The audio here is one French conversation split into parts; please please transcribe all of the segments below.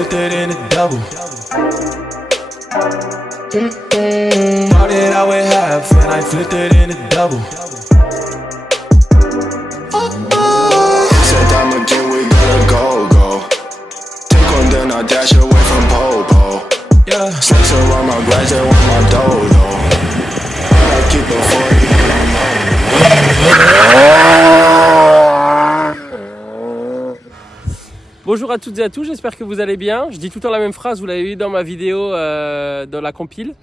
flipped it in a double. Started out with half and I flipped it in a double. Said I'm again, we gotta go. Take one, then I dash away from Popo. Yeah. Snakes around my grass, they want my dodo. I keep it 40 in my Bonjour à toutes et à tous, j'espère que vous allez bien. Je dis tout le temps la même phrase, vous l'avez vu dans ma vidéo dans la compile.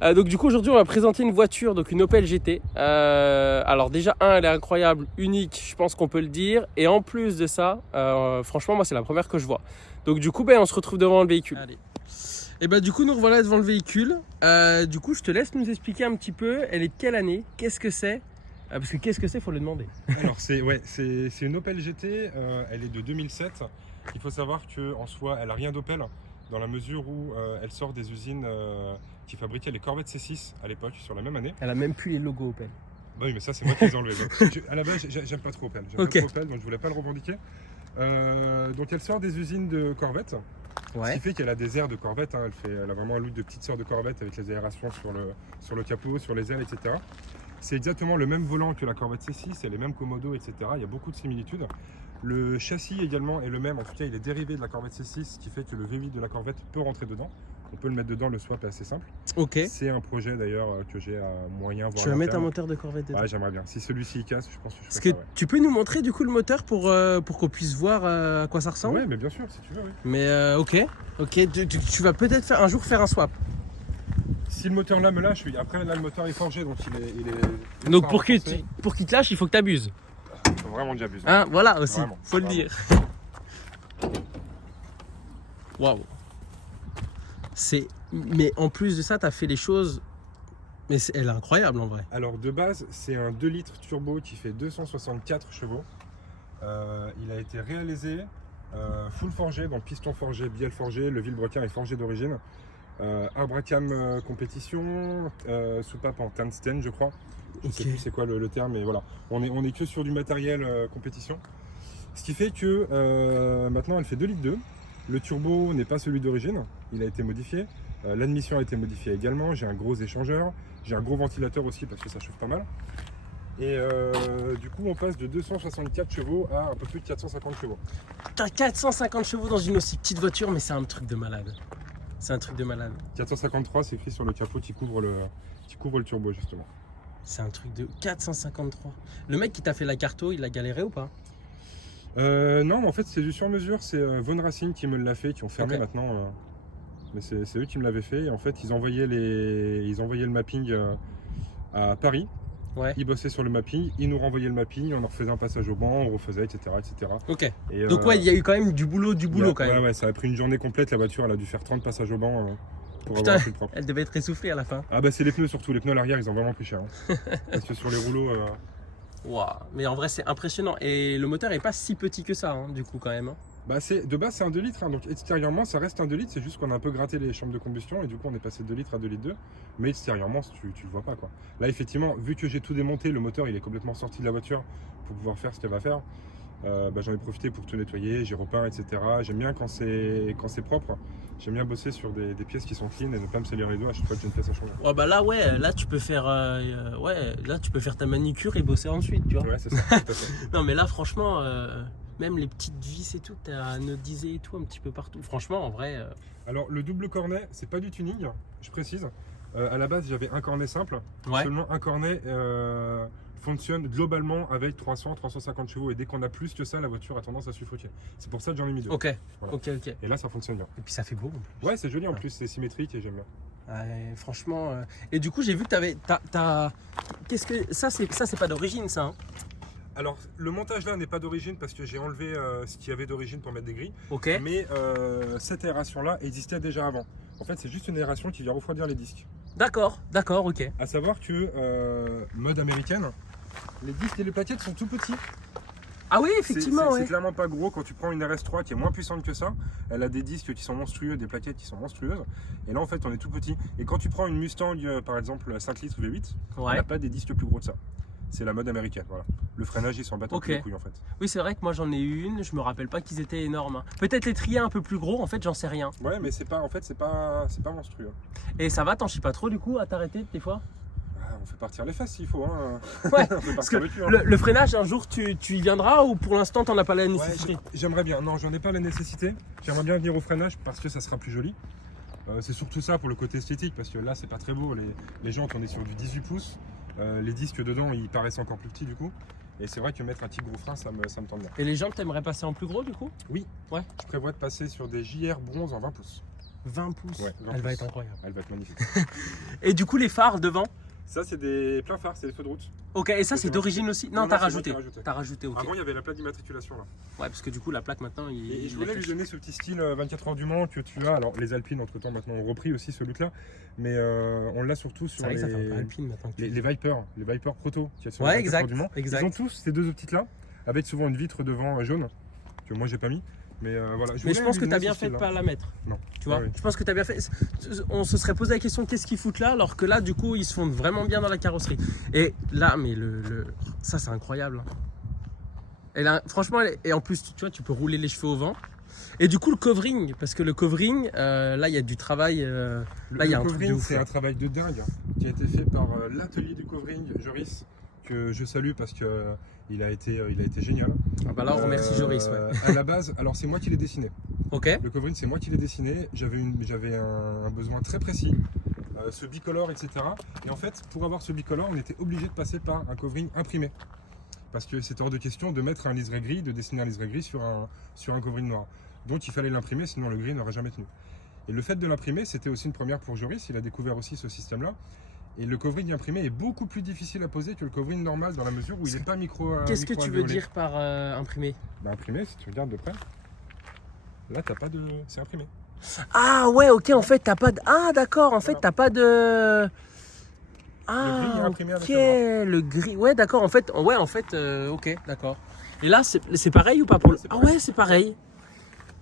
Donc du coup aujourd'hui on va présenter une voiture, donc une Opel GT. Alors déjà elle est incroyable, unique, je pense qu'on peut le dire. Et en plus de ça, franchement moi c'est la première que je vois. Donc du coup on se retrouve devant le véhicule. Allez. Et du coup nous revoilà devant le véhicule. Du coup je te laisse nous expliquer un petit peu, elle est de quelle année, qu'est-ce que c'est? Parce que qu'est-ce que c'est, faut le demander. Alors c'est une Opel GT, elle est de 2007. Il faut savoir qu'en soi, elle n'a rien d'Opel, dans la mesure où elle sort des usines qui fabriquaient les Corvette C6 à l'époque, sur la même année. Elle a même plus les logos Opel. Bah oui, mais ça c'est moi qui les ai enlevés. À la base, j'aime pas trop Opel. J'aime pas trop Opel, donc je voulais pas le revendiquer. Donc elle sort des usines de Corvette. Ouais. Ce qui fait qu'elle a des airs de Corvette. Hein. Elle a vraiment un look de petite sœur de Corvette avec les aérations sur le capot, sur les ailes, etc. C'est exactement le même volant que la Corvette C6, il y a les mêmes commodos, etc. Il y a beaucoup de similitudes. Le châssis également est le même, en tout cas il est dérivé de la Corvette C6, ce qui fait que le V8 de la Corvette peut rentrer dedans. On peut le mettre dedans, le swap est assez simple. Ok. C'est un projet d'ailleurs que j'ai à moyen, voire Tu vas long mettre un terme. moteur de Corvette dedans? Ouais, j'aimerais bien. Si celui-ci il casse, je pense que je Est-ce ferai que ça, ouais. tu peux nous montrer du coup le moteur pour qu'on puisse voir à quoi ça ressemble? Ouais, mais bien sûr, si tu veux, oui. Mais ok, tu vas peut-être un jour faire un swap. Si le moteur là me lâche, oui. Après là le moteur est forgé, donc il est Donc pour qu'il te lâche, il faut que tu abuses. faut vraiment que j'abuse. Hein, voilà aussi, Vraiment, faut le vraiment. dire. Waouh. Mais en plus de ça, tu as fait les choses. Mais elle est incroyable en vrai. Alors de base, c'est un 2 litres turbo qui fait 264 chevaux. Il a été réalisé full forgé, donc piston forgé, bielle forgé, le vilebrequin est forgé d'origine. Arbracam compétition, soupape en tungstène je crois. Je sais plus c'est quoi le terme, mais voilà. On est que sur du matériel compétition. Ce qui fait que maintenant elle fait 2 litres 2. Le turbo n'est pas celui d'origine, il a été modifié. L'admission a été modifiée également. J'ai un gros échangeur, j'ai un gros ventilateur aussi parce que ça chauffe pas mal. Et du coup on passe de 264 chevaux à un peu plus de 450 chevaux. T'as 450 chevaux dans une aussi petite voiture, mais c'est un truc de malade. C'est un truc de malade. 453 c'est écrit sur le capot qui couvre le turbo justement. C'est un truc de 453. Le mec qui t'a fait la carto, il a galéré ou pas? Non, en fait c'est du sur-mesure, c'est Von Racing qui me l'a fait, qui ont fermé maintenant. Mais c'est eux qui me l'avaient fait. Et en fait ils envoyaient le mapping à Paris. Ouais. Ils bossaient sur le mapping, ils nous renvoyaient le mapping, on leur faisait un passage au banc, on refaisait, etc. etc. Ok. Et, donc ouais, il y a eu quand même du boulot quand même. Ouais, ça a pris une journée complète, la voiture elle a dû faire 30 passages au banc pour Putain, avoir un plus propre. elle devait être essoufflée à la fin. Ah bah c'est les pneus surtout, les pneus à l'arrière ils ont vraiment pris cher. Hein. Parce que sur les rouleaux... Waouh. Mais en vrai c'est impressionnant. Et le moteur est pas si petit que ça, hein, du coup quand même. Hein. Bah de base c'est un 2 litres, hein, donc extérieurement ça reste un 2 litres, c'est juste qu'on a un peu gratté les chambres de combustion et du coup on est passé de 2 litres à 2 litres 2, mais extérieurement tu le vois pas quoi. Là effectivement, vu que j'ai tout démonté, le moteur il est complètement sorti de la voiture pour pouvoir faire ce qu'elle va faire. J'en ai profité pour tout nettoyer, j'ai repeint, etc. J'aime bien quand c'est propre, j'aime bien bosser sur des pièces qui sont clean et ne pas me salir les doigts à chaque fois que j'ai une pièce à changer. Oh bah là tu peux faire là tu peux faire ta manicure et bosser ensuite, tu vois. Ouais c'est ça, tout à fait. Non mais là franchement même les petites vis et tout, t'as anodisé et tout un petit peu partout. Franchement en vrai. Alors le double cornet, c'est pas du tuning, je précise. À la base j'avais un cornet simple, seulement un cornet fonctionne globalement avec 300-350 chevaux et dès qu'on a plus que ça, la voiture a tendance à suffoquer. C'est pour ça que j'en ai mis deux. Ok, voilà. ok. Et là ça fonctionne bien. Et puis ça fait beau. Ouais c'est joli en plus, c'est symétrique et j'aime bien. Ouais, franchement. Et du coup j'ai vu que qu'est-ce que ça c'est pas d'origine ça hein? Alors le montage là n'est pas d'origine parce que j'ai enlevé ce qu'il y avait d'origine pour mettre des grilles. Ok. Mais cette aération là existait déjà avant. En fait c'est juste une aération qui vient refroidir les disques. D'accord, ok. À savoir que mode américaine, les disques et les plaquettes sont tout petits. Ah oui, effectivement, c'est clairement pas gros. Quand tu prends une RS3 qui est moins puissante que ça, elle a des disques qui sont monstrueux, des plaquettes qui sont monstrueuses. Et là, en fait, on est tout petit. Et quand tu prends une Mustang, par exemple, 5 litres V8, on n'a pas des disques plus gros que ça. c'est la mode américaine. Voilà. Le freinage, ils s'en battent un peu les couilles en fait. Oui, c'est vrai que moi j'en ai eu une, je me rappelle pas qu'ils étaient énormes. Hein. Peut-être l'étrier un peu plus gros, en fait, j'en sais rien. Ouais, mais c'est pas monstrueux. Et ça va, t'en chies pas trop du coup à t'arrêter des fois? Ah, on fait partir les fesses s'il faut. Hein. Ouais, on fait parce que partir le cul. Hein. le freinage, un jour tu y viendras ou pour l'instant t'en as pas la nécessité? Ouais, j'aimerais bien. Non, j'en ai pas la nécessité. J'aimerais bien venir au freinage parce que ça sera plus joli. C'est surtout ça pour le côté esthétique parce que là, c'est pas très beau. Les jantes, on est sur du 18 pouces. Les disques dedans, ils paraissent encore plus petits du coup. Et c'est vrai que mettre un petit gros frein, ça me tente bien. Et les jantes, t'aimerais passer en plus gros du coup? Oui. Ouais. Je prévois de passer sur des JR bronze en 20 pouces. 20 pouces. Ouais, 20 Elle va pouces. être incroyable. Elle va être magnifique. Et du coup, les phares devant? Ça, c'est des pleins phares, c'est des feux de route. Ok, et ça c'est d'origine aussi? Non, t'as c'est moi rajouté. qui ai rajouté. T'as rajouté, ok. Avant, il y avait la plaque d'immatriculation là. Ouais, parce que du coup, la plaque maintenant, Et je voulais lui donner ce petit style 24 heures du Mans que tu as. Alors, les Alpines, entre temps, maintenant, ont repris aussi ce look-là. Mais on l'a surtout C'est sur vrai que ça fait un peu alpine maintenant. Que tu les Viper Proto qui sont Ouais, les 24 heures du Mans. exact. Ils ont tous ces deux optiques-là, avec souvent une vitre devant jaune, que moi j'ai pas mis. Mais voilà. Mais je pense que tu t'as bien fait de pas la mettre. Non. Tu vois, Ouais, ouais. je pense que t'as bien fait. On se serait posé la question qu'est-ce qu'ils foutent là, alors que là, du coup, ils se fondent vraiment bien dans la carrosserie. Et là, mais ça, c'est incroyable. Hein. Et là, franchement, et en plus, tu vois, tu peux rouler les cheveux au vent. Et du coup, le covering, parce que le covering, là, il y a du travail. Là, il y a un truc de covering, ouf. c'est un travail de dingue qui a été fait par l'atelier du covering, Joris, que je salue parce que il a été génial. Ah bah là, on remercie Joris. Ouais. À la base, alors c'est moi qui l'ai dessiné. Ok. Le covering, c'est moi qui l'ai dessiné. J'avais un besoin très précis, ce bicolore, etc. Et en fait, pour avoir ce bicolore, on était obligé de passer par un covering imprimé. Parce que c'était hors de question de mettre un liseré gris, de dessiner un liseré gris sur un covering noir. Donc il fallait l'imprimer, sinon le gris n'aurait jamais tenu. Et le fait de l'imprimer, c'était aussi une première pour Joris. Il a découvert aussi ce système-là. Et le covering imprimé est beaucoup plus difficile à poser que le covering normal dans la mesure où il n'est pas micro. Qu'est-ce que tu veux dire par imprimé? Bah, imprimé, si tu regardes de près, là t'as pas de. C'est imprimé. Ah ouais, ok, en fait, t'as pas de. Ah d'accord, en fait, Voilà. t'as pas de. Le gris est Ah, imprimé avec ok, le gris. Ouais, d'accord, en fait, ok, d'accord. Et là, c'est pareil ou pas pour le. C'est Ah pareil. ouais, c'est pareil.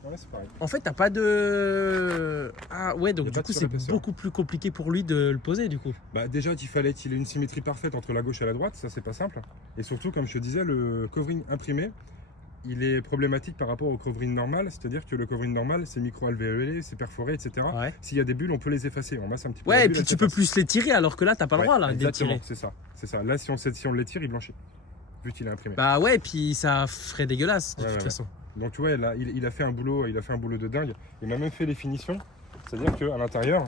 Ouais, c'est pareil. En fait, t'as pas de. Ah ouais, donc Y a du pas de coup, c'est surépaisseur. beaucoup plus compliqué pour lui de le poser, du coup. Bah déjà il fallait qu'il ait une symétrie parfaite entre la gauche et la droite, ça c'est pas simple. Et surtout comme je te disais, le covering imprimé, il est problématique par rapport au covering normal, c'est-à-dire que le covering normal c'est micro-alvéolé, c'est perforé, etc. Ouais. S'il y a des bulles, on peut les effacer, on masse un petit peu. la Ouais, et bulle, puis elle tu peux s'efface. plus les tirer, alors que là, t'as pas le Ouais, droit, là, de les exactement, tirer. c'est ça. Là si on les tire, il blanchit, vu qu'il est imprimé. Bah ouais, puis ça ferait dégueulasse, de Ouais, toute ouais. façon. Donc tu vois, là, il a fait un boulot de dingue. Il m'a même fait les finitions, c'est-à-dire qu'à l'intérieur,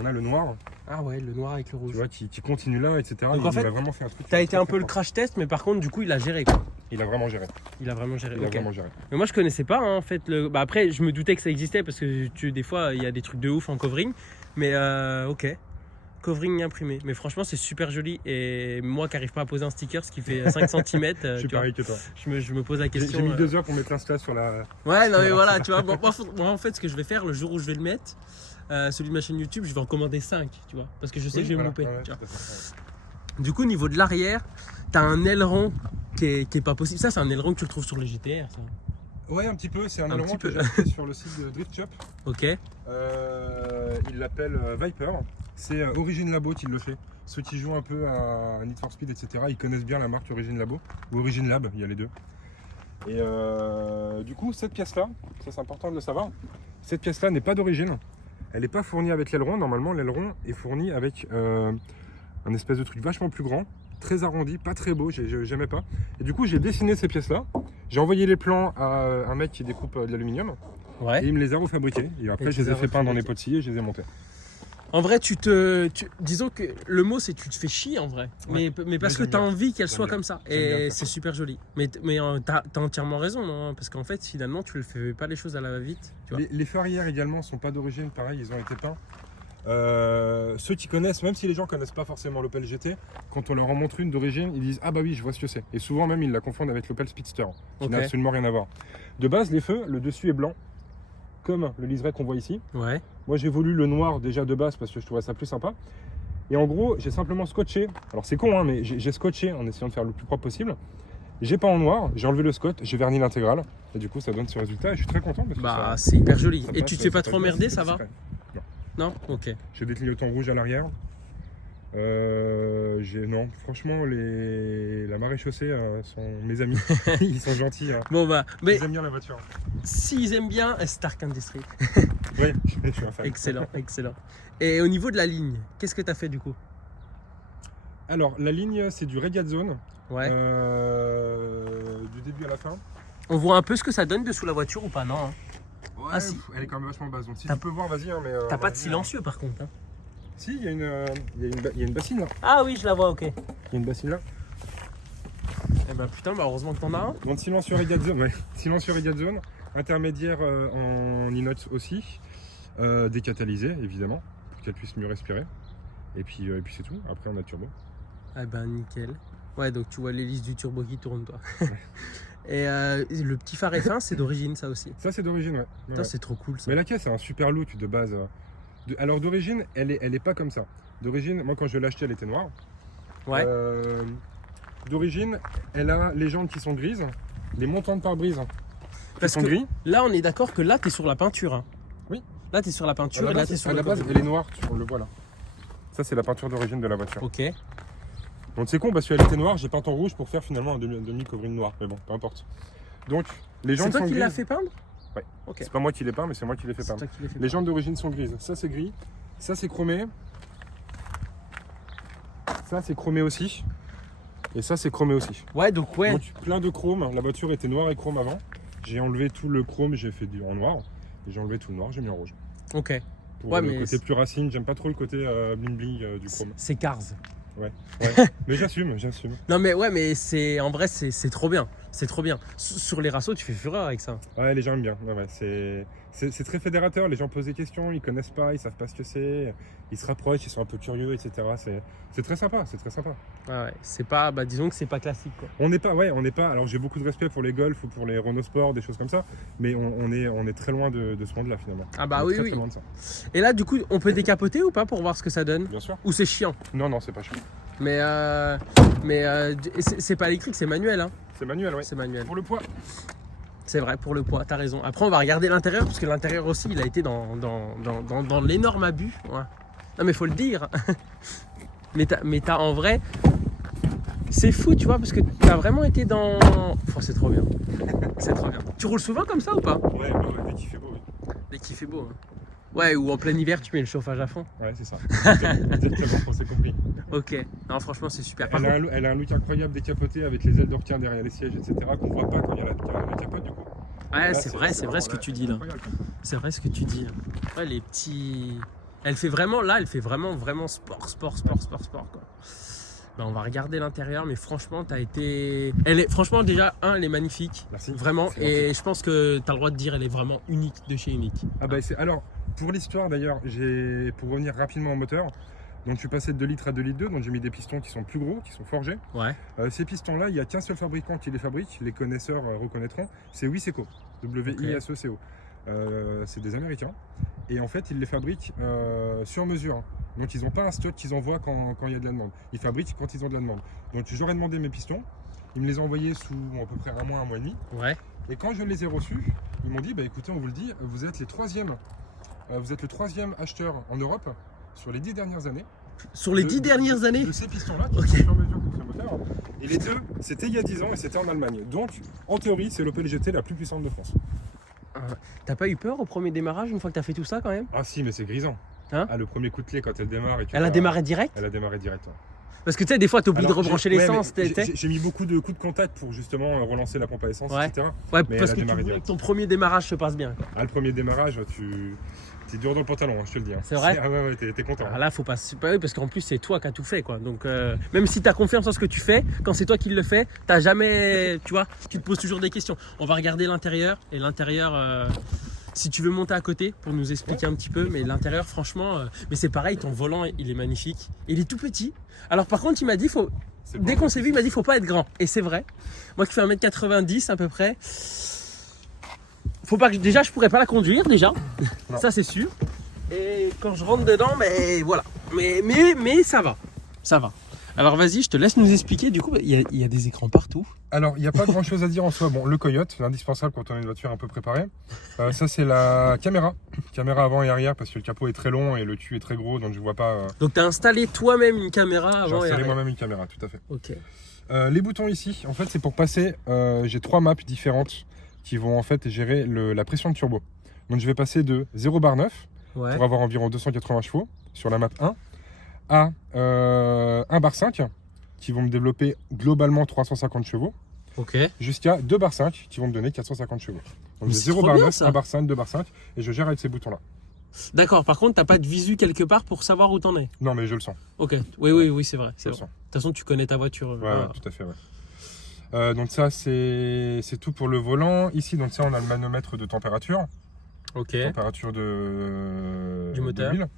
on a le noir, Ah ouais, le noir avec le tu rouge. vois, qui continue là, etc. Donc, il en fait, m'a vraiment fait un truc. T'as été très, un très peu le fort. crash test, mais par contre, du coup, il a géré, quoi. Il a vraiment géré. Il a vraiment géré. Il a ok. vraiment géré. Mais moi je connaissais pas hein, en fait bah après je me doutais que ça existait parce que des fois il y a des trucs de ouf en covering mais ok covering imprimé mais franchement c'est super joli et moi qui arrive pas à poser un sticker ce qui fait 5 cm Je suis pareil que toi. je me pose la question J'ai mis 2 heures pour mettre l'insta sur la. ouais non mais Voilà, voilà c'est tu vois moi en fait ce que je vais faire le jour où je vais le mettre celui de ma chaîne YouTube je vais en commander 5 tu vois parce que je sais que je vais me louper tu vois. Du coup au niveau de l'arrière t'as un aileron qui est pas possible ça c'est un aileron que tu retrouves sur les GTR ça. Ouais, un petit peu. C'est un Un aileron petit que peu. j'ai acheté sur le site de Drift Shop. Ok Il l'appelle Viper. C'est Origin Labo qui le fait. Ceux qui jouent un peu à Need for Speed, etc., ils connaissent bien la marque Origin Labo ou Origin Lab, il y a les deux. Et du coup, cette pièce-là, ça c'est important de le savoir, cette pièce-là n'est pas d'origine. Elle n'est pas fournie avec l'aileron. Normalement, l'aileron est fourni avec un espèce de truc vachement plus grand, très arrondi, pas très beau, j'aimais pas. Et du coup, j'ai dessiné ces pièces-là. J'ai envoyé les plans à un mec qui découpe de l'aluminium et ouais il me les a refabriqués. Et après, Et je tu les ai les as fait peindre dans les refabriqués. pots de scie et je les ai montés. En vrai, disons que le mot c'est tu te fais chier en vrai. Ouais. Mais parce que j'aime tu as bien. envie qu'elle J'aime soit bien. comme ça. J'aime bien Et faire c'est ça. super joli. Mais t'as entièrement raison, hein, parce qu'en fait, finalement, tu ne fais pas les choses à la va-vite. Tu vois. Les feux arrière également sont pas d'origine, pareil, ils ont été peints. Ceux qui connaissent, même si les gens connaissent pas forcément l'Opel GT, quand on leur en montre une d'origine, ils disent ah bah oui, je vois ce que c'est. Et souvent même ils la confondent avec l'Opel Speedster, qui Ok. n'a absolument rien à voir. De base, les feux, le dessus est blanc, comme le liseré qu'on voit ici. Ouais. Moi j'ai voulu le noir déjà de base parce que je trouvais ça plus sympa. Et en gros, j'ai simplement scotché. Alors c'est con, hein, mais j'ai scotché en essayant de faire le plus propre possible. J'ai peint en noir, j'ai enlevé le scotch, j'ai verni l'intégrale. Et du coup, ça donne ce résultat. Et je suis très content parce que Bah, ça, c'est hyper joli. ça Et passe, tu te fais pas ça trop passe bien, emmerder, c'est ça va discret. Non. Ok. J'ai des clignotants rouges à l'arrière. Non, franchement, la maréchaussée sont mes amis. Ils sont gentils. Hein. Bon bah, mais Ils aiment bien la voiture. s'ils aiment bien, Stark Industries. Oui, je suis un fan. Excellent, excellent. Et au niveau de la ligne, qu'est-ce que tu as fait du coup? Alors, la ligne, c'est du Radiat Zone. Ouais. Du début à la fin. On voit un peu ce que ça donne dessous la voiture ou pas, non hein? Ouais, Ah, si. elle est quand même vachement basse. Donc, si T'as- tu peux voir, vas-y. Hein, mais, T'as pas de vas-y, silencieux par contre. Hein. Si, il y a une bassine là. Ah oui, je la vois, ok. Il y a une bassine là. Eh ben putain, bah heureusement que t'en as un. Donc, silencieux Radiat Zone. Ouais. Silencieux Radiat Zone. Intermédiaire en inox aussi. Décatalysé, évidemment, pour qu'elle puisse mieux respirer. Et puis c'est tout. Après, on a le turbo. Ah ben nickel. Ouais, donc tu vois l'hélice du turbo qui tourne, toi. Et le petit phare F1, c'est d'origine, ça aussi. Ça, c'est d'origine, ouais. Putain, Ouais. c'est trop cool ça. Mais la caisse a un super look de base. Alors d'origine, elle est pas comme ça. D'origine, moi quand je l'ai achetée, elle était noire. Ouais. D'origine, elle a les jantes qui sont grises, les montants de pare-brise qui Parce sont que gris. là, on est d'accord que là, t'es sur la peinture. Hein. Oui. Là, t'es sur la peinture et là, t'es sur à le la base, côté. elle est noire, on le voit là. Ça, c'est la peinture d'origine de la voiture. Ok. Donc c'est con parce qu'elle était noire, j'ai peint en rouge pour faire finalement un demi-covrine noir. Mais bon, peu importe. Donc les C'est jantes toi sont qui grises. l'as fait peindre? Ouais. Ok. C'est pas moi qui l'ai peint, mais c'est moi qui l'ai fait C'est peindre. toi qui l'as fait Les peindre. jantes d'origine sont grises. Ça, c'est gris. Ça, c'est chromé. Ça, c'est chromé aussi. Et ça, c'est chromé aussi. Ouais, donc ouais. Donc, plein de chrome. La voiture était noire et chrome avant. J'ai enlevé tout le chrome, j'ai fait en noir. Et j'ai enlevé tout le noir, j'ai mis en rouge. Ok. Pour Ouais, le mais côté c'est- plus racine, j'aime pas trop le côté bling bling du chrome. C'est Cars. Ouais. Mais j'assume. Non mais ouais, mais c'est en vrai, c'est trop bien. C'est trop bien. Sur les rassos, tu fais fureur avec ça. Ouais, les gens aiment bien. Ouais, c'est très fédérateur. Les gens posent des questions, ils connaissent pas, ils savent pas ce que c'est. Ils se rapprochent, ils sont un peu curieux, etc. C'est très sympa, c'est très sympa. Ouais. C'est pas, bah disons que c'est pas classique quoi. On n'est pas. Alors j'ai beaucoup de respect pour les Golf ou pour les Renault Sport, des choses comme ça. Mais on est très loin de ce monde-là finalement. Ah bah On est oui, très, oui. très loin de ça. Et là, du coup, on peut décapoter ou pas pour voir ce que ça donne? Bien sûr. Ou c'est chiant? Non, c'est pas chiant. Mais c'est pas électrique, c'est manuel. Hein. C'est manuel, ouais. C'est manuel. Pour le poids. C'est vrai, pour le poids, t'as raison. Après, on va regarder l'intérieur, parce que l'intérieur aussi, il a été dans l'énorme abus. Ouais. Non, mais faut le dire. mais t'as en vrai. C'est fou, tu vois, parce que t'as vraiment été dans. Oh, c'est trop bien. C'est trop bien. Tu roules souvent comme ça ou pas? Ouais, dès qu'il fait beau, oui. Dès qu'il fait beau. Hein. Ouais, ou en plein hiver, tu mets le chauffage à fond. Ouais, c'est ça. Exactement, on s'est compris. Ok. Non, franchement, c'est super. Par Elle a un look incroyable décapoté avec les ailes de requin derrière les sièges, etc. qu'on voit pas quand il y a la capote du coup. Ouais, Là, c'est vrai ce que tu dis là. incroyable. C'est vrai ce que tu dis. Ouais, les petits. Elle fait vraiment vraiment sport quoi. Ben, on va regarder l'intérieur, mais franchement, t'as été. Franchement, déjà, elle est magnifique. Merci. Vraiment. C'est Et je pense que t'as le droit de dire, elle est vraiment unique de chez unique. Ah bah alors, pour l'histoire d'ailleurs, pour revenir rapidement au moteur, donc je suis passé de 2 litres à 2 litres 2, donc j'ai mis des pistons qui sont plus gros, qui sont forgés. Ouais. Ces pistons-là, il n'y a qu'un seul fabricant qui les fabrique, les connaisseurs reconnaîtront, c'est Wiseco, W-I-S-E-C-O. C'est des Américains, et en fait ils les fabriquent sur mesure. Donc ils n'ont pas un stock qu'ils envoient quand il y a de la demande. Ils fabriquent quand ils ont de la demande. Donc j'aurais demandé mes pistons, ils me les ont envoyés sous à peu près un mois et demi. Ouais. Et quand je les ai reçus, ils m'ont dit, bah écoutez, on vous le dit, vous êtes le troisième acheteur en Europe sur les 10 dernières années. Sur les 10 dernières années. De ces pistons-là qui Ok. sont sur mesure pour ce moteur. Et les deux, c'était il y a 10 ans et c'était en Allemagne. Donc, en théorie, c'est l'Opel GT la plus puissante de France. T'as pas eu peur au premier démarrage une fois que t'as fait tout ça quand même? Ah si, mais c'est grisant. Hein? Le premier coup de clé quand elle démarre. Elle a démarré direct? Elle a démarré direct. Ouais. Parce que tu sais, des fois, t'oublies de Alors, rebrancher ouais, l'essence. mais j'ai mis beaucoup de coups de contact pour justement relancer la pompe à essence, Ouais. etc. Ouais, mais parce elle a que tu démarré voulais direct. que ton premier démarrage se passe bien. Quoi. Le premier démarrage, t'es dur dans le pantalon, hein, je te le dis. Hein. C'est vrai? Ah ouais, t'es content. Alors là, faut pas. Oui, parce qu'en plus, c'est toi qui as tout fait, quoi. Donc, même si t'as confiance en ce que tu fais, quand c'est toi qui le fais, t'as jamais. Tu vois, tu te poses toujours des questions. On va regarder l'intérieur. Et l'intérieur, si tu veux monter à côté pour nous expliquer un petit peu, mais l'intérieur, franchement, mais c'est pareil, ton volant, il est magnifique. Il est tout petit. Alors, par contre, il m'a dit, dès qu'on s'est vu, il m'a dit, faut pas être grand. Et c'est vrai. Moi qui fais 1m90 à peu près. Faut pas que déjà je pourrais pas la conduire déjà, Non. ça c'est sûr. Et quand je rentre dedans, mais voilà. Mais ça va, ça va. Alors vas-y, je te laisse nous expliquer. Du coup, il y a des écrans partout. Alors, il n'y a pas grand chose à dire en soi. Bon, le Coyote, l'indispensable quand on a une voiture un peu préparée. Ça, c'est la caméra. Caméra avant et arrière parce que le capot est très long et le dessus est très gros, donc je vois pas. Donc tu as installé toi-même une caméra J'ai avant et installé arrière. moi-même une caméra, tout à fait. Ok. Les boutons ici, en fait, c'est pour passer. J'ai 3 maps différentes qui vont en fait gérer la pression de turbo. Donc, je vais passer de 0 bar 9 Ouais. pour avoir environ 280 chevaux sur la map 1 à 1 bar 5 qui vont me développer globalement 350 chevaux Ok. jusqu'à 2 bar 5 qui vont me donner 450 chevaux. Donc, Mais de c'est 0 trop bar bien, 9, ça. 1 bar 5, 2 bar 5 et je gère avec ces boutons-là. D'accord. Par contre, t'as pas de visu quelque part pour savoir où t'en es. Non, mais je le sens. Ok. Oui, c'est vrai. Je C'est le vrai. sens. De toute façon, tu connais ta voiture. Ouais, voilà. ouais, tout à fait. Ouais. Donc ça c'est tout pour le volant. Ici donc ça on a le manomètre de température, Ok. température Du moteur. de l'huile,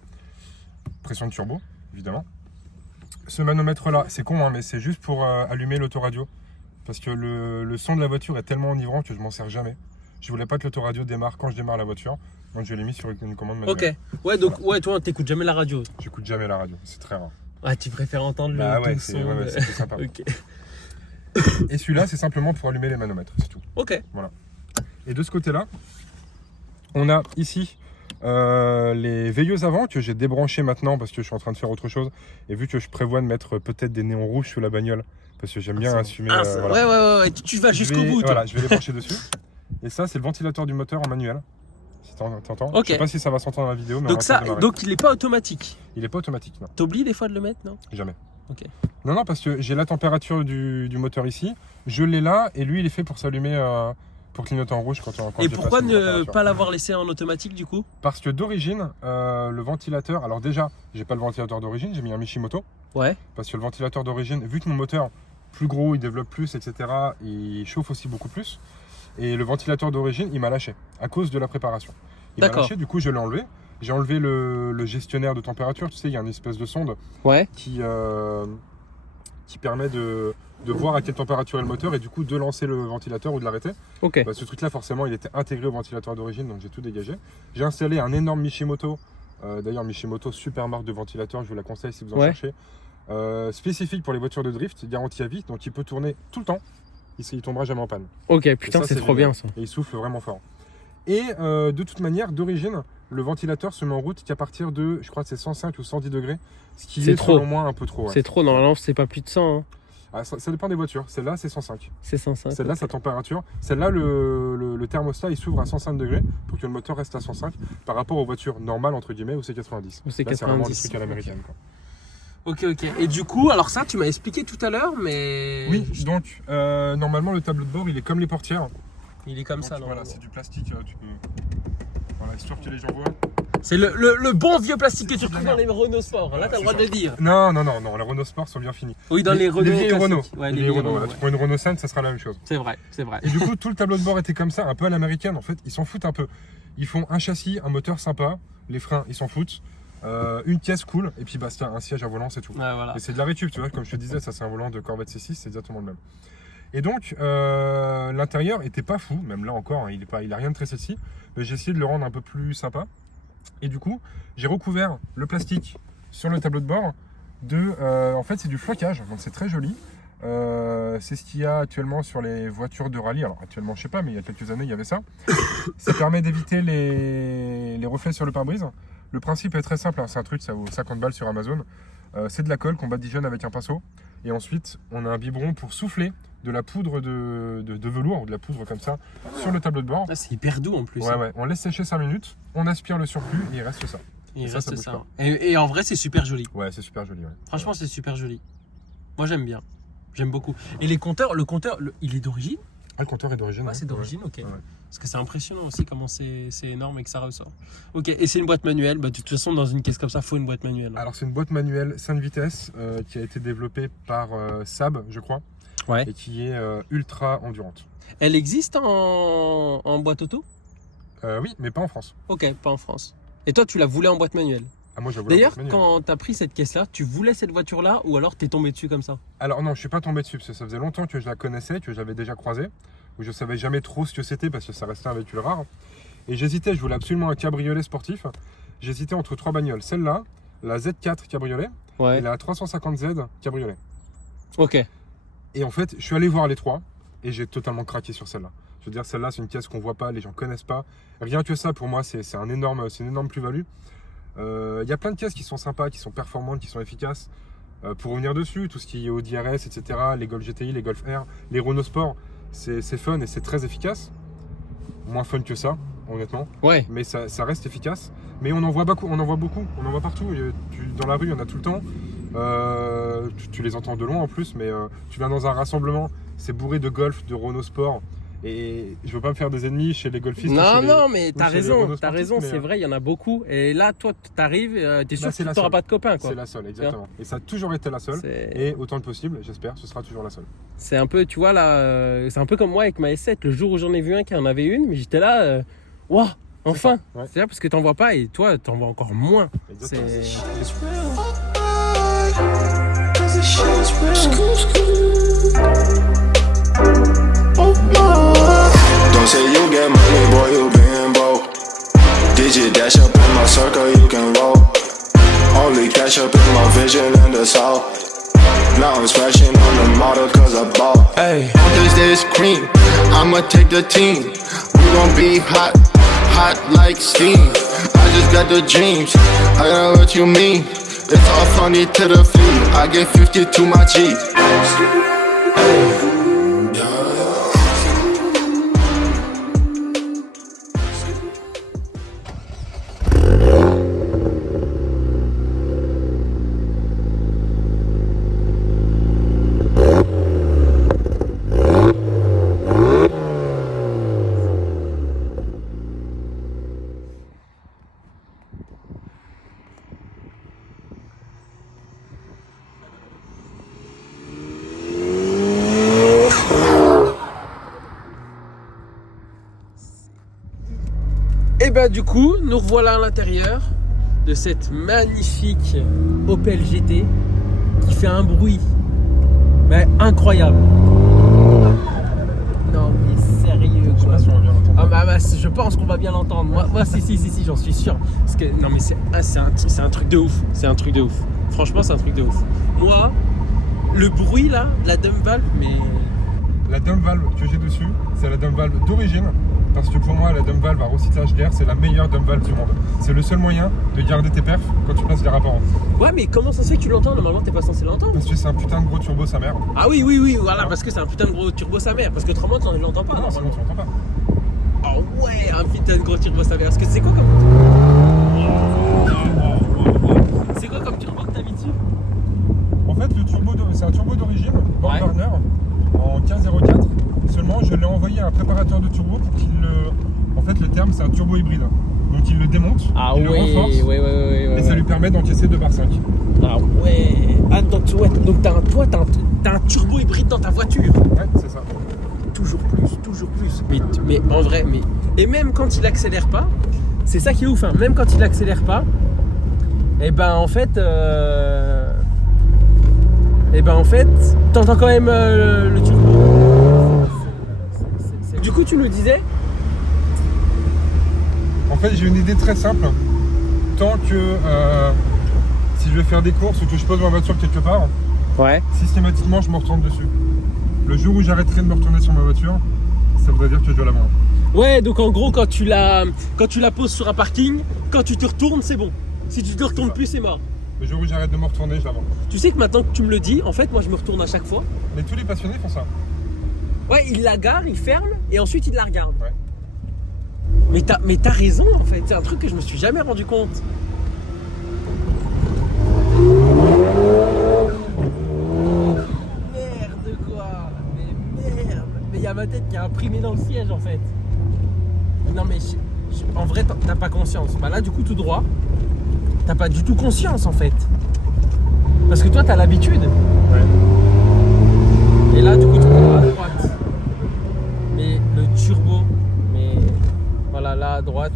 pression de turbo évidemment. Ce manomètre là c'est con hein, mais c'est juste pour allumer l'autoradio parce que le son de la voiture est tellement enivrant que je m'en sers jamais. Je voulais pas que l'autoradio démarre quand je démarre la voiture, donc je l'ai mis sur une commande manuelle. Ok. Ouais, donc ouais, toi, t'écoutes jamais la radio. J'écoute jamais la radio, c'est très rare. Ah, tu préfères entendre Bah le ouais, doux c'est son. ouais, c'est plus sympa. Ok. Et celui-là c'est simplement pour allumer les manomètres, c'est tout. Ok. Et de ce côté-là, on a ici les veilleuses avant que j'ai débranchées maintenant parce que je suis en train de faire autre chose. Et vu que je prévois de mettre peut-être des néons rouges sous la bagnole, parce que j'aime bien assumer. Voilà. Ouais. Tu vas Je jusqu'au vais- bout, toi. Voilà, je vais les brancher dessus. Et ça, c'est le ventilateur du moteur en manuel. Si t'entends. Ok. Je sais pas si ça va s'entendre dans la vidéo, mais on Donc va ça, faire démarrer. donc il est pas automatique. Il est pas automatique, non. T'oublies des fois de le mettre, non? Jamais. Ok. Non, parce que j'ai la température du moteur ici. Je l'ai là, et lui, il est fait pour s'allumer, pour clignoter en rouge quand Et je pourquoi dépasse une ne température. pas l'avoir laissé en automatique du coup? Parce que d'origine, le ventilateur, alors déjà, j'ai pas le ventilateur d'origine, j'ai mis un Mishimoto. Ouais. Parce que le ventilateur d'origine, vu que mon moteur plus gros, il développe plus, etc., il chauffe aussi beaucoup plus. Et le ventilateur d'origine, il m'a lâché à cause de la préparation. Il m'a D'accord. lâché, du coup, je l'ai enlevé. J'ai enlevé le gestionnaire de température. Tu sais, il y a une espèce de sonde Ouais. qui permet de voir à quelle température est le moteur et du coup de lancer le ventilateur ou de l'arrêter. Ok. Bah, ce truc-là, forcément, il était intégré au ventilateur d'origine, donc j'ai tout dégagé. J'ai installé un énorme Mishimoto. D'ailleurs, Mishimoto, super marque de ventilateur, je vous la conseille si vous en Ouais. cherchez. Spécifique pour les voitures de drift, garantie à vie, donc il peut tourner tout le temps. Il tombera jamais en panne. Ok, putain, ça, c'est c'est trop génial. bien ça. Et il souffle vraiment fort. Et de toute manière, d'origine, le ventilateur se met en route qu'à partir de, je crois que c'est 105 ou 110 degrés, ce qui C'est est trop. selon moi un peu trop. Ouais. C'est trop, normalement, c'est pas plus de 100. Hein. Ah, ça dépend des voitures. Celle-là, c'est 105. C'est 105. Celle-là, sa température. Celle-là, le thermostat, il s'ouvre à 105 degrés pour que le moteur reste à 105 par rapport aux voitures normales, entre guillemets, où c'est 90. Ou c'est Là, c'est vraiment le 90. truc à l'américaine. quoi. Ok. Et du coup, alors ça, tu m'as expliqué tout à l'heure, mais. Oui, donc, normalement, le tableau de bord, il est comme les portières. Il est comme Donc, ça, non? voilà, c'est du plastique. Tu peux... Voilà, histoire que les gens voient. C'est le bon vieux plastique que tu C'est de la retrouves dans les Renault Sport. Là, t'as le droit de le dire. Non, les Renault Sport sont bien finis. Oui, dans les Renault. vieilles classiques. Renault. Ouais, les les vieilles vieilles Renault. Renault. Voilà, tu prends une Renault 5, ça sera la même chose. C'est vrai, c'est vrai. Et du coup, tout le tableau de bord était comme ça, un peu à l'américaine. En fait, ils s'en foutent un peu. Ils font un châssis, un moteur sympa, les freins, ils s'en foutent. Une caisse cool, et puis basta, un siège à volant, c'est tout. Ouais, voilà. Et c'est de la rétup, tu vois, comme je te disais, ça c'est un volant de Corvette C6, c'est exactement le même. Et donc, l'intérieur était pas fou, même là encore, hein, il a rien de très sexy, mais j'ai essayé de le rendre un peu plus sympa. Et du coup, j'ai recouvert le plastique sur le tableau de bord en fait, c'est du flocage, donc c'est très joli. C'est ce qu'il y a actuellement sur les voitures de rallye. Alors actuellement, je sais pas, mais il y a quelques années, il y avait ça. Ça permet d'éviter les reflets sur le pare-brise. Le principe est très simple, hein, c'est un truc, ça vaut 50 balles sur Amazon. C'est de la colle qu'on badigeonne avec un pinceau. Et ensuite, on a un biberon pour souffler de la poudre de velours, ou de la poudre comme ça, sur le tableau de bord. Ah, c'est hyper doux en plus. Ouais, on laisse sécher 5 minutes, on aspire le surplus et il reste ça. Il ça, reste ça bouge ça. pas. Et en vrai, c'est super joli. Ouais, c'est super joli. Ouais. Franchement, c'est super joli. Moi, j'aime bien. J'aime beaucoup. Et les compteurs, le compteur, il est d'origine? Ah, le compteur est d'origine. Ouais, hein. c'est d'origine, Ouais. ok. Ouais. Parce que c'est impressionnant aussi comment c'est énorme et que ça ressort. Ok, et c'est une boîte manuelle. Bah, de toute façon, dans une caisse comme ça, il faut une boîte manuelle. Alors, c'est une boîte manuelle 5 vitesses qui a été développée par Saab, je crois, Ouais. et qui est ultra endurante. Elle existe en boîte auto? Oui, mais pas en France. Ok, pas en France. Et toi, tu la voulais en boîte manuelle? Ah, moi, j'avoue. la D'ailleurs, boîte manuelle. quand tu as pris cette caisse-là, tu voulais cette voiture-là ou alors t'es tombé dessus comme ça? Alors, non, je suis pas tombé dessus parce que ça faisait longtemps que je la connaissais, que j'avais déjà croisée, où je savais jamais trop ce que c'était parce que ça restait un véhicule rare. Et j'hésitais, je voulais absolument un cabriolet sportif. J'hésitais entre 3 bagnoles. Celle-là, la Z4 cabriolet, Ouais. et la 350Z cabriolet. Ok. Et en fait, je suis allé voir les trois et j'ai totalement craqué sur celle-là. Je veux dire, celle-là, c'est une caisse qu'on voit pas, les gens connaissent pas. Rien que ça, pour moi, c'est une énorme plus-value. Il y a plein de caisses qui sont sympas, qui sont performantes, qui sont efficaces. Pour revenir dessus, tout ce qui est Audi RS, etc., les Golf GTI, les Golf R, les Renault Sport, c'est fun et c'est très efficace. Moins fun que ça, honnêtement. Ouais. Mais ça reste efficace. Mais on en voit beaucoup, on en voit partout. Dans la rue, il y en a tout le temps. Tu les entends de loin en plus, mais tu viens dans un rassemblement, c'est bourré de Golf, de Renault Sport. Et je veux pas me faire des ennemis chez les golfistes. Non, mais t'as chez les raison, Renault t'as sportifs, raison, mais, c'est vrai, il y en a beaucoup. Et là, toi, t'arrives, t'es sûr c'est que la t'auras seule. pas de copains, quoi. C'est la seule, exactement. Et ça a toujours été la seule. Et autant que possible, j'espère, ce sera toujours la seule. C'est un peu, tu vois, là, c'est un peu comme moi avec ma S7. Le jour où j'en ai vu un qui en avait une, mais j'étais là, waouh, enfin. Ouais. C'est-à-dire parce que t'en vois pas et toi, t'en vois encore moins. Exactement. Don't say you get money, boy, you been broke. Digit dash up in my circle, you can roll. Only cash up in my vision in the south. Now I'm smashing on the model cause I bought. Ayy, Cause this cream, I'ma take the team. We gon' be hot, hot like steam. I just got the dreams, I know what you mean. It's all funny to the feet. I get 50 to my G. Et bah du coup, nous revoilà à l'intérieur de cette magnifique Opel GT qui fait un bruit incroyable. Non mais sérieux quoi. Je pense qu'on va bien l'entendre. Moi si, j'en suis sûr. Parce que non mais c'est un truc de ouf. C'est un truc de ouf. Franchement, c'est un truc de ouf. Moi, le bruit là, de la dump valve, mais La dump valve que j'ai dessus, c'est la dump valve d'origine. Parce que pour moi, la dump valve à recyclage d'air, c'est la meilleure dump valve du monde. C'est le seul moyen de garder tes perfs quand tu places les rapports. ouais, mais comment ça se fait que tu l'entends? Normalement, t'es pas censé l'entendre. Parce que c'est un putain de gros turbo sa mère. Ah oui, voilà, parce que c'est un putain de gros turbo sa mère. Parce que autrement, tu l'entends pas. Non, sinon tu l'entends pas. Ah ouais, un putain de gros turbo sa mère. Parce que c'est quoi comme. C'est quoi comme turbo que t'as mis dessus? En fait, c'est un turbo d'origine, Ouais. Warner, en 1504. Seulement, je l'ai envoyé à un préparateur de turbo pour qu'il le. En fait, le terme, c'est un turbo hybride. Donc, il le démonte, Ah il le renforce, ouais. et ça lui permet d'encaisser 2 bar 5. Ah ouais. Ah, donc t'as un turbo hybride dans ta voiture. Ouais, c'est ça. Toujours plus. Mais en vrai, et même quand il accélère pas, c'est ça qui est ouf, hein. Même quand il accélère pas, et ben en fait, t'entends quand même le turbo. Du coup, tu nous disais. En fait, j'ai une idée très simple. Tant que si je vais faire des courses ou que je pose ma voiture quelque part, Ouais. systématiquement, je me retourne dessus. Le jour où j'arrêterai de me retourner sur ma voiture, ça voudrait dire que je dois la vendre. Ouais, donc en gros, quand tu la poses sur un parking, quand tu te retournes, c'est bon. Si tu te retournes plus, c'est mort. Le jour où j'arrête de me retourner, je la vends. Tu sais que maintenant que tu me le dis, en fait, moi, je me retourne à chaque fois. Mais tous les passionnés font ça. Ouais, il la gare, il ferme et ensuite il la regarde. Ouais. Mais t'as raison en fait, c'est un truc que je me suis jamais rendu compte. Merde quoi, mais merde. Mais il y a ma tête qui est imprimée dans le siège en fait. Non mais en vrai t'as pas conscience. Bah là du coup tout droit, t'as pas du tout conscience en fait. Parce que toi t'as l'habitude. Ouais. Et là du coup tu prends à droite. Mais le turbo, voilà là à droite.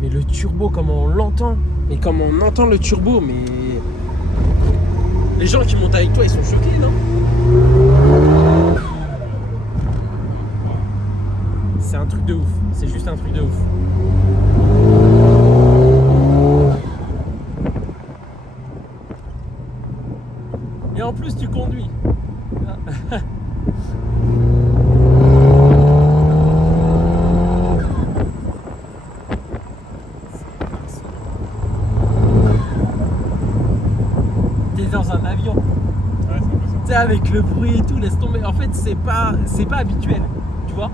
Mais le turbo, comment on l'entend? Mais comment on entend le turbo? Mais les gens qui montent avec toi, ils sont choqués, non? C'est un truc de ouf. C'est juste un truc de ouf. en plus tu conduis. T'es dans un avion. Ouais, c'est un peu ça. Tu sais, avec le bruit et tout, laisse tomber. En fait, c'est pas habituel, tu vois.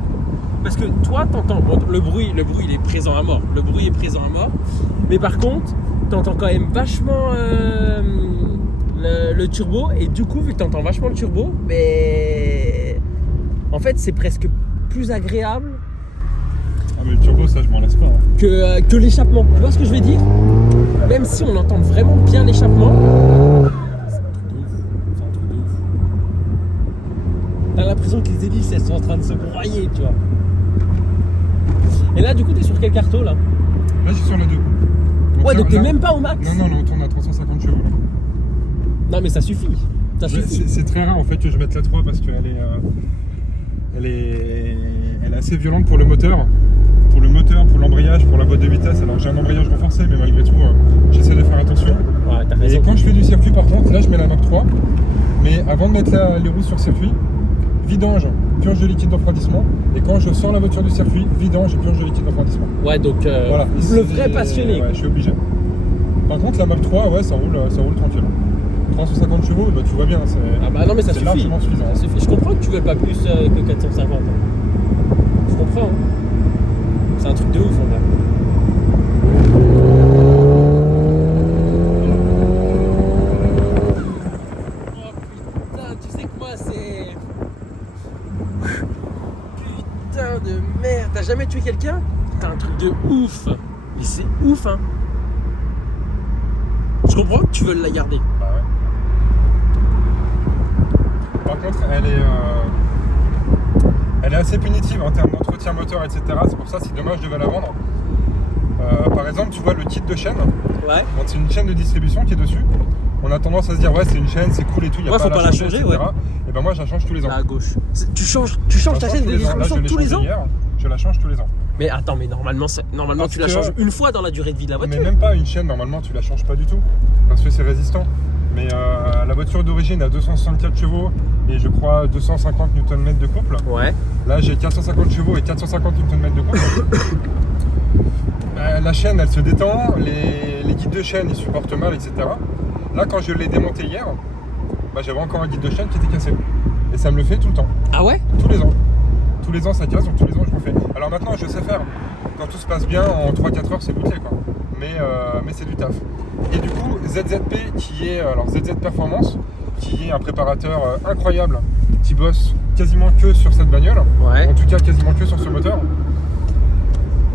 Parce que toi, t'entends bon, le bruit, il est présent à mort. Le bruit est présent à mort. Mais par contre, t'entends quand même vachement le turbo. Et du coup, vu que t'entends vachement le turbo, mais en fait, c'est presque plus agréable Ah, mais le turbo, ça, je m'en laisse pas. Hein. que l'échappement. Tu vois ce que je veux dire? Même si on entend vraiment bien l'échappement. C'est un truc de ouf. C'est un truc de ouf. T'as l'impression que les hélices, elles sont en train de se broyer, tu vois. Et là, du coup, t'es sur quel carto là? Là, je suis sur la 2. Ouais, donc t'es même pas au max. Non, là, on tourne à 350 chevaux. Là. Non, mais ça suffit. Ça suffit. C'est très rare en fait que je mette la 3 parce qu'elle est, elle est assez violente pour le moteur. Pour le moteur, pour l'embrayage, pour la boîte de vitesse. Alors j'ai un embrayage renforcé, mais malgré tout, j'essaie de faire attention. Ouais, t'as Et raison. quand je fais du circuit, par contre, là je mets la Mach 3. Mais avant de mettre les roues sur circuit, vidange, purge de liquide de refroidissement. Et quand je sors la voiture du circuit, vidange et purge de liquide de refroidissement. Ouais, donc Voilà. le vrai passionné. Ouais, je suis obligé. Par contre, la Mach 3, ouais, ça roule tranquille. 350 chevaux, bah, tu vois bien, c'est Ah bah non, mais ça c'est suffit. largement suffisant. Ça suffit. Je comprends que tu veux pas plus que 450. Je comprends. Hein. C'est un truc de ouf en vrai. Oh putain, tu sais que moi c'est. Putain de merde. T'as jamais tué quelqu'un? T'as un truc de ouf. Mais c'est ouf, hein. Je comprends que tu veux la garder. Bah ouais. Par contre, elle est assez punitive en termes d'entretien moteur, etc. C'est pour ça, si demain je devais la vendre. Par exemple, tu vois le kit de chaîne. Ouais. Bon, c'est une chaîne de distribution qui est dessus. On a tendance à se dire, ouais, c'est une chaîne, c'est cool et tout, il n'y a Ouais, pas faut à pas la changer, etc. ouais. Et ben moi, je la change tous les ans. Là à gauche. Tu changes ta chaîne de Là, distribution je l'ai tous les changée ans? hier, je la change tous les ans. Mais attends, mais normalement Parce tu la que- changes une fois dans la durée de vie de la Mais voiture. même pas une chaîne, normalement, tu la changes pas du tout. Parce que c'est résistant. Mais la voiture d'origine a 264 chevaux et je crois 250 Nm de couple. Ouais. Là, j'ai 450 chevaux et 450 Nm de couple. La chaîne, elle se détend, les guides de chaîne, ils supportent mal, etc. Là, quand je l'ai démonté hier, bah, j'avais encore un guide de chaîne qui était cassé. Et ça me le fait tout le temps, Ah ouais? tous les ans. Tous les ans, ça casse, donc tous les ans, je refais. Alors maintenant, je sais faire. Quand tout se passe bien, en 3-4 heures, c'est bouclé, quoi. Mais c'est du taf. Et du coup, ZZP, qui est, alors ZZ Performance, qui est un préparateur incroyable, qui bosse quasiment que sur cette bagnole, Ouais. en tout cas quasiment que sur ce moteur.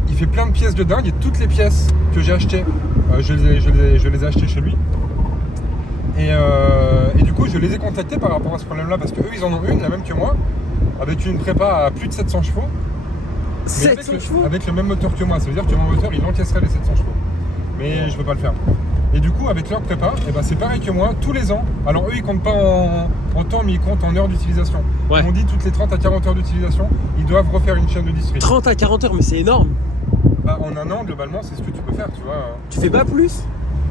Il fait plein de pièces de dingue et toutes les pièces que j'ai achetées, je les ai achetées chez lui. Et du coup, je les ai contactés par rapport à ce problème-là parce qu'eux, ils en ont une, la même que moi, avec une prépa à plus de 700 chevaux. Mais avec 700 chevaux? avec le même moteur que moi, ça veut dire que mon moteur, il encaisserait les 700 chevaux. Mais je veux pas le faire. Et du coup, avec leur prépa, eh ben, c'est pareil que moi, tous les ans. Alors eux, ils comptent pas en temps, mais ils comptent en heures d'utilisation. Ouais. On dit toutes les 30 à 40 heures d'utilisation, ils doivent refaire une chaîne de distri. 30 à 40 heures, mais c'est énorme. Bah, en un an, globalement, c'est ce que tu peux faire, tu vois. Tu fais pas plus?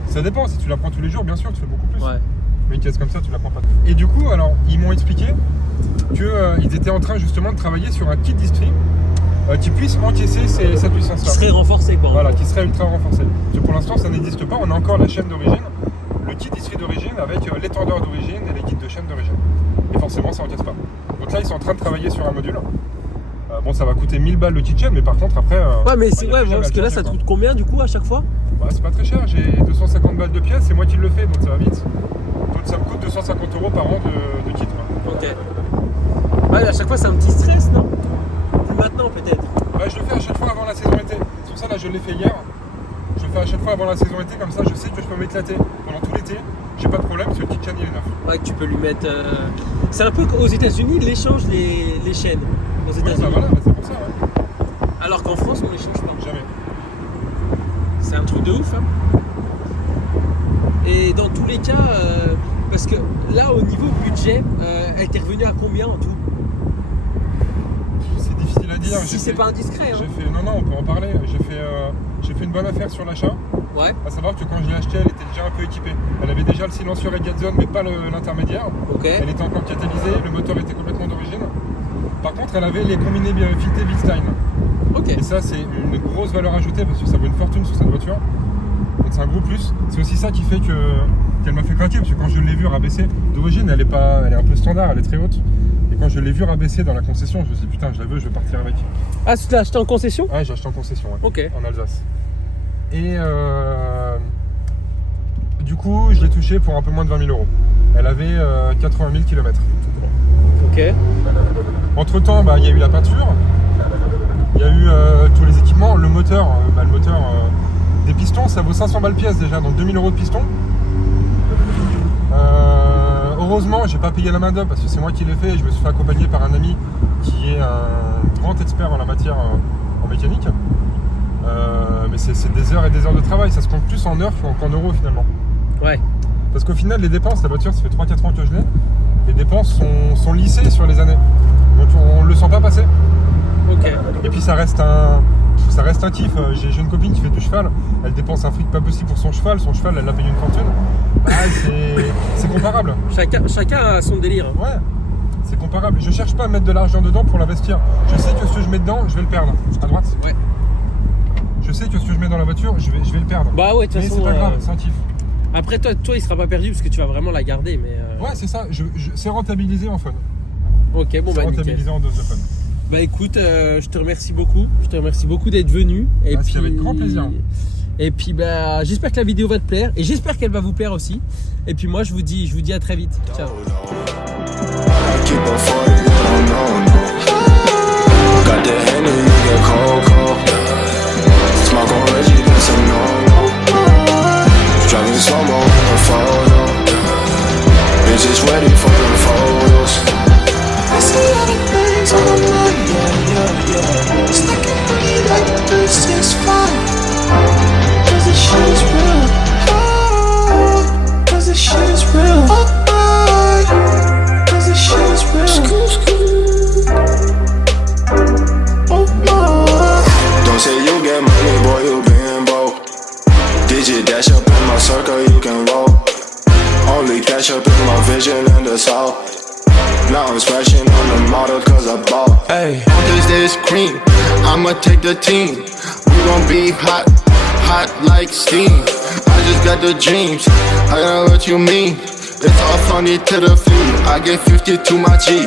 Ça dépend, si tu la prends tous les jours, bien sûr, tu fais beaucoup plus. Ouais. Mais une caisse comme ça, tu la prends pas. Et du coup, alors, ils m'ont expliqué qu'ils étaient en train justement de travailler sur un kit distri qui puisse encaisser cette puissance-là. Qui serait renforcé quoi. en Voilà, gros. qui serait ultra renforcé. Parce que pour l'instant, ça n'existe pas. On a encore la chaîne d'origine, le kit distri d'origine avec l'étendeur d'origine et les guides de chaîne d'origine. Et forcément, ça encaisse pas. Donc là, ils sont en train de travailler sur un module. Bon, ça va coûter 1000 balles le kit chaîne, mais par contre, après. Ouais, mais c'est y a ouais, plus jamais parce à que là changer, ça te quoi. coûte combien du coup à chaque fois? Ouais, c'est pas très cher. J'ai 250 balles de pièces, c'est moi qui le fais, donc ça va vite. Donc ça me coûte 250 € par an de kit. Quoi. Ok. Ouais, à chaque fois c'est un petit stress, non? Plus maintenant peut-être. Bah, je le fais à chaque fois avant la saison été. C'est pour ça là je l'ai fait hier. Je le fais à chaque fois avant la saison été, comme ça je sais que je peux m'éclater pendant tout l'été. J'ai pas de problème parce que le kit chaîne il est neuf. Ouais, que tu peux lui mettre. C'est un peu aux États-Unis, ils échangent les chaînes. Aux Ouais, États-Unis. bah voilà, bah, c'est pour ça, ouais. Alors qu'en France, on les change pas. Jamais. C'est un truc de ouf. Hein. Et dans tous les cas, parce que là, au niveau budget, elle t'est revenue à combien en tout? C'est difficile à dire. Si c'est pas indiscret. Hein. Non, on peut en parler. J'ai fait une bonne affaire sur l'achat. Ouais. À savoir que quand je l'ai acheté, elle était déjà un peu équipée. Elle avait déjà le silencieux Radiant Zone, mais pas l'intermédiaire. Ok. Elle était encore catalysée, le moteur était complètement d'origine. Par contre, elle avait les combinés bien fités Bilstein. Ok. Et ça, c'est une grosse valeur ajoutée parce que ça vaut une fortune sur cette voiture. Donc c'est un gros plus. C'est aussi ça qui fait qu'elle m'a fait craquer parce que quand je l'ai vue rabaisser, d'origine, elle est un peu standard, elle est très haute. Et quand je l'ai vue rabaisser dans la concession, je me suis dit putain, je la veux, je vais partir avec. Ah, tu l'as acheté en concession? Ouais, j'ai acheté en concession, ouais, Ok. en Alsace. Et du coup, je l'ai touchée pour un peu moins de 20 000 euros. Elle avait 80 000 km. Ok. Entre temps, il y a eu la peinture, il y a eu tous les équipements, le moteur, des pistons, ça vaut 500 balles pièce déjà, donc 2000 euros de piston. Heureusement, j'ai pas payé la main d'œuvre parce que c'est moi qui l'ai fait et je me suis fait accompagner par un ami qui est un grand expert en la matière en mécanique. Mais c'est des heures et des heures de travail, ça se compte plus en heures qu'en euros finalement. Ouais. Parce qu'au final, les dépenses, la voiture, ça fait 3-4 ans que je l'ai, les dépenses sont lissées sur les années. Donc on le sent pas passer. Ok. Et puis ça reste un kiff. J'ai une copine qui fait du cheval, elle dépense un fric pas possible pour son cheval, elle a payé une fortune. C'est comparable. Chacun a son délire. Ouais, c'est comparable. Je cherche pas à mettre de l'argent dedans pour l'investir. Je sais que ce que je mets dedans, je vais le perdre. À droite. Ouais. Je sais que ce que je mets dans la voiture, je vais le perdre. Bah ouais, de toute Mais façon. c'est pas grave, c'est un kiff. Après, toi, il sera pas perdu parce que tu vas vraiment la garder. Mais Ouais, c'est ça. C'est rentabilisé en fun. Ok, bon C'est bah nickel. rentabilisé en dose de fun. Bah écoute, je te remercie beaucoup. Je te remercie beaucoup d'être venu. Et C'était avec grand plaisir. Et puis bah j'espère que la vidéo va te plaire et j'espère qu'elle va vous plaire aussi. Et puis moi je vous dis à très vite. Ciao. I keep a 40, you don't know, no. Got the Henny, you get cold. Smoke on Reggie, that's a no. Driving slow-mo in the photo. Bitches ready for the photos. I see all the things on my mind, yeah. Stacking money like 365. Cause this shit is real. Cause this shit is real. Cause this shit is real. Oh my. Don't say you get money, boy, you been broke. Digit dash up in my circle, you can roll. Only cash up in my vision in the south. Now I'm smashing on the model cause I bought. Ayy, Cause there's cream, I'ma take the team. We gon' be hot like steam. I just got the dreams, I know what you mean. It's all funny to the feet, I get 50 to my G.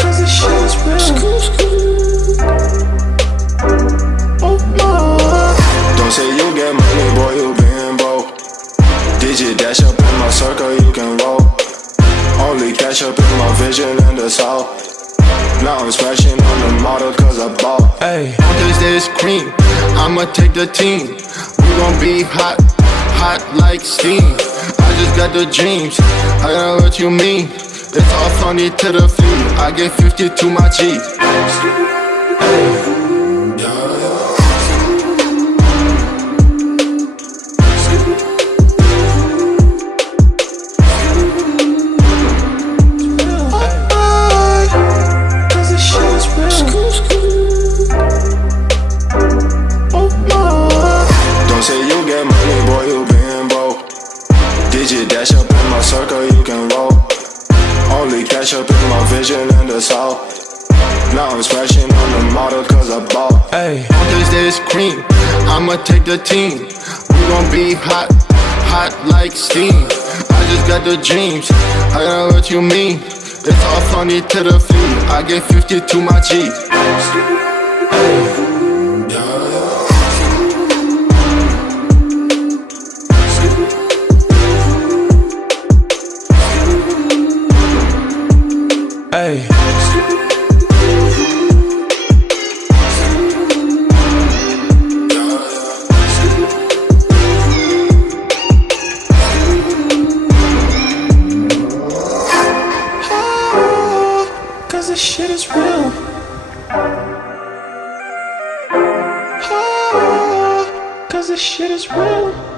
Cause this shit is real. Oh my. Don't say you get money, boy, you been broke. Digit dash up in my circle, you can roll. Only cash up in my vision in the south. Now I'm smashing on the model cause I bought. ayy, Cause there's cream, I'ma take the team. We gon' be hot like steam. I just got the dreams, I know what you mean. It's all funny to the feet, I get 50 to my G. Cause this shit is real. Oh my. Don't say you get money, boy, you been broke. Digit dash up in my circle, you can roll. Only cash up in my vision in the south. Now I'm smashing on the model cause I bought. ayy, Cause there's cream, I'ma take the team. We gon' be hot like steam. I just got the dreams, I know what you mean. It's all funny to the feet, I get 50 to my G. ayy. Cause this shit is real. this shit is real.